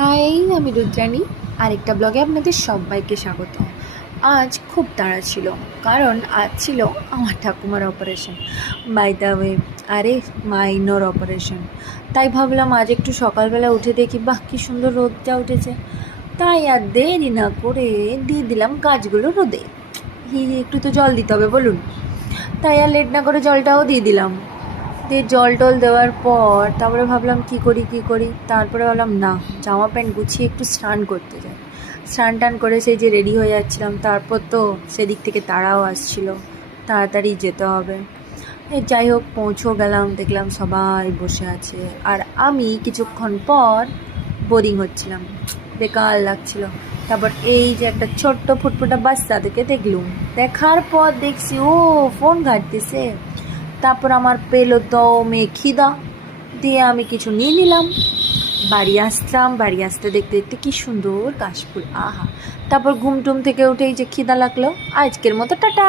High, আমি রুদ্রাণী। আরেকটা ব্লগে আপনাদের সবাইকে স্বাগত। আজ খুব তাড়া ছিল, কারণ আজ ছিল আমার ঠাকুমার অপারেশন। বাই দ্য ওয়ে, আরে মাইনর অপারেশন। তাই ভাবলাম আজ একটু সকালবেলা উঠে দেখি, বাহ কী সুন্দর রোদটা উঠেছে। তাই আর দেরি না করে দিয়ে দিলাম গাছগুলো রোদে। একটু তো জল দিতে হবে বলুন। তাই আর লেট না করে জলটাও দিয়ে দিলাম। দিয়ে জল টল দেওয়ার পর তারপরে ভাবলাম কী করি। তারপরে ভাবলাম না, জামা প্যান্ট গুছিয়ে একটু স্নান করতে যাই। স্নান টান করে সেই যে রেডি হয়ে যাচ্ছিলাম, তারপর তো সেদিক থেকে তারাও আসছিল, তাড়াতাড়ি যেতে হবে। যাই হোক, পৌঁছেও গেলাম, দেখলাম সবাই বসে আছে, আর আমি কিছুক্ষণ পর বোরিং হচ্ছিলাম, বেকার লাগছিল। তারপর এই যে একটা ছোট্ট ফুটফুটা বাচ্চা থেকে দেখলুম, দেখার পর দেখছি ও ফোন ঘাঁটতেছে। তারপর আমার পেলো দমে খিদা, দিয়ে আমি কিছু নিয়ে নিলাম। বাড়ি আসতে দেখতে দেখতে কি সুন্দর কাশফুল, আহা। তারপর ঘুম টুম থেকে উঠেই যে খিদা লাগলো। আজকের মতো টাটা।